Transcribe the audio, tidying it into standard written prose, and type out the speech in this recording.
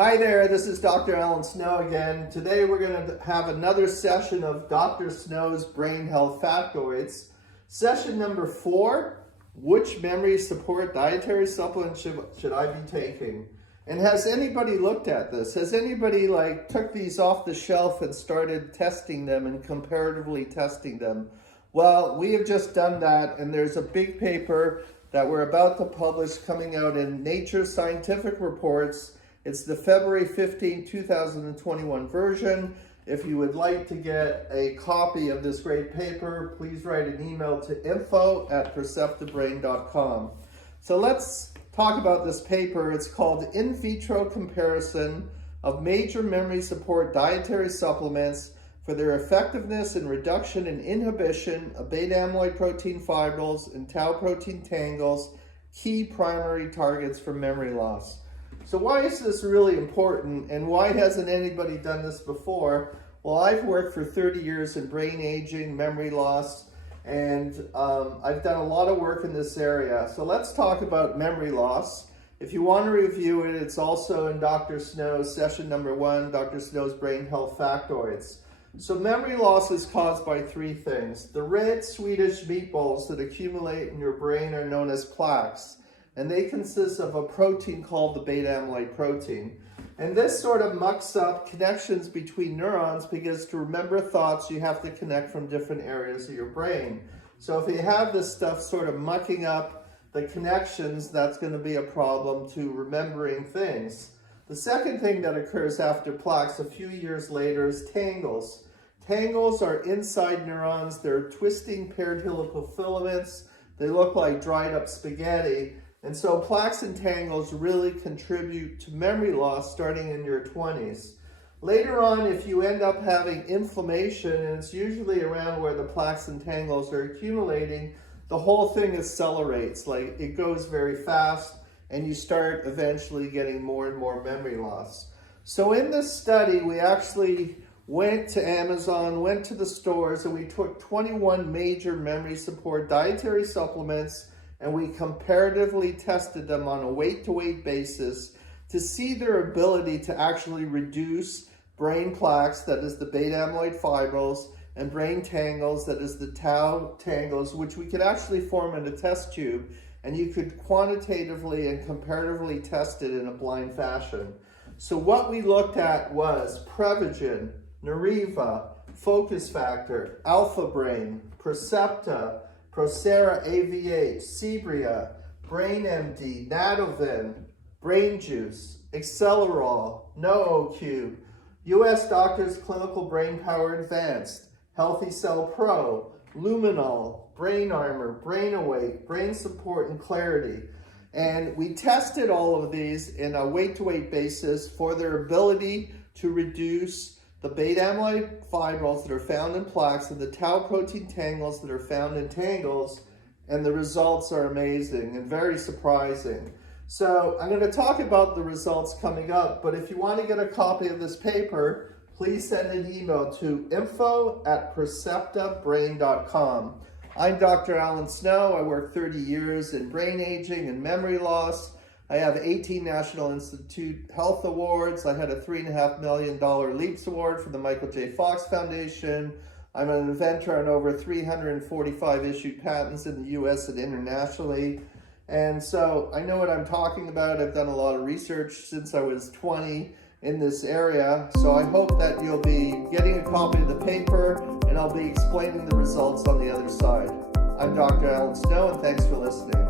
Hi there, this is Dr. Alan Snow again. Today we're going to have another session of Dr. Snow's Brain Health Factoids. Session number 4, which memory support dietary supplements should I be taking? And has anybody looked at this? Has anybody took these off the shelf and started testing them and comparatively testing them? Well, we have just done that, and there's a big paper that we're about to publish coming out in Nature Scientific Reports. It's the February 15, 2021 version. If you would like to get a copy of this great paper, please write an email to info@perceptivebrain.com. So let's talk about this paper. It's called In Vitro Comparison of Major Memory Support Dietary Supplements for Their Effectiveness in Reduction and Inhibition of Beta-amyloid protein fibrils and tau protein tangles, Key Primary Targets for Memory Loss. So why is this really important, and why hasn't anybody done this before? Well, I've worked for 30 years in brain aging, memory loss, and I've done a lot of work in this area. So let's talk about memory loss. If you want to review it, it's also in Dr. Snow's session number 1, Dr. Snow's Brain Health Factoids. So memory loss is caused by 3 things. The red Swedish meatballs that accumulate in your brain are known as plaques, and they consist of a protein called the beta-amyloid protein. And this sort of mucks up connections between neurons, because to remember thoughts, you have to connect from different areas of your brain. So if you have this stuff sort of mucking up the connections, that's going to be a problem to remembering things. The second thing that occurs after plaques a few years later is tangles. Tangles are inside neurons. They're twisting paired helical filaments. They look like dried up spaghetti. And so plaques and tangles really contribute to memory loss starting in your 20s. Later on, if you end up having inflammation, and it's usually around where the plaques and tangles are accumulating, the whole thing accelerates. It goes very fast, and you start eventually getting more and more memory loss. So in this study, we actually went to Amazon, went to the stores, and we took 21 major memory support dietary supplements, and we comparatively tested them on a weight-to-weight basis to see their ability to actually reduce brain plaques, that is the beta-amyloid fibrils, and brain tangles, that is the tau tangles, which we could actually form in a test tube, and you could quantitatively and comparatively test it in a blind fashion. So what we looked at was Prevagen, Neriva, Focus Factor, Alpha Brain, Percepta, Procera AVH, Cebria, BrainMD, Nadovin, Brain Juice, Accelerol, NooCube, US Doctors Clinical Brain Power Advanced, Healthy Cell Pro, Luminol, Brain Armor, Brain Awake, Brain Support, and Clarity. And we tested all of these in a weight-to-weight basis for their ability to reduce the beta-amyloid fibrils that are found in plaques and the tau protein tangles that are found in tangles, and the results are amazing and very surprising. So I'm going to talk about the results coming up, but if you want to get a copy of this paper, please send an email to info@perceptivebrain.com. I'm Dr. Alan Snow. I work 30 years in brain aging and memory loss. I have 18 National Institute Health Awards. I had a $3.5 million LEAPS Award from the Michael J. Fox Foundation. I'm an inventor on over 345 issued patents in the US and internationally. And so I know what I'm talking about. I've done a lot of research since I was 20 in this area. So I hope that you'll be getting a copy of the paper, and I'll be explaining the results on the other side. I'm Dr. Alan Snow, and thanks for listening.